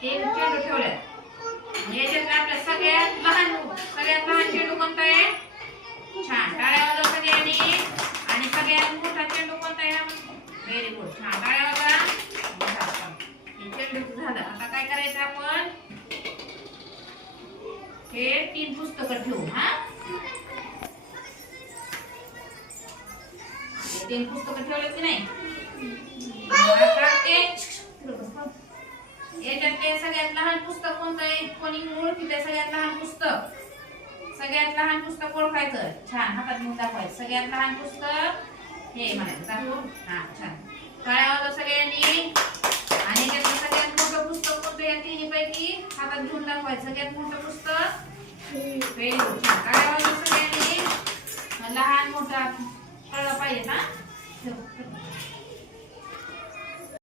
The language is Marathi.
हे चेंडू ठेवले याच्यातला आपल्या सगळ्यात लहान सगळ्यात छान. टाळ्या सगळ्यांनी आणि सगळ्यात मोठा चेंडू व्हेरी गुड छान. टाळ्या झालं. आता काय करायचं आपण? हे तीन पुस्तकं ठेवू हा? तीन पुस्तकं ठेवले की नाही? ते सगळ्यात लहान पुस्तक कोणतं आहे? कोणी ओळखी ते सगळ्यात लहान पुस्तक? सगळ्यात लहान पुस्तक ओळखायचं छान हातात घेऊन दाखवायचं. सगळ्यात लहान पुस्तक हे म्हणायचं. दाखवून हा छान. वाजवा सगळ्यांनी? आणि याच्यातलं सगळ्यात मोठं पुस्तक कोणतं या तिन्ही पैकी हातात घेऊन दाखवायचं. सगळ्यात मोठं पुस्तक? पेरू छान. टाळ्या वाजवा सगळ्यांनी? लहान मोठा कळलं पाहिजे हा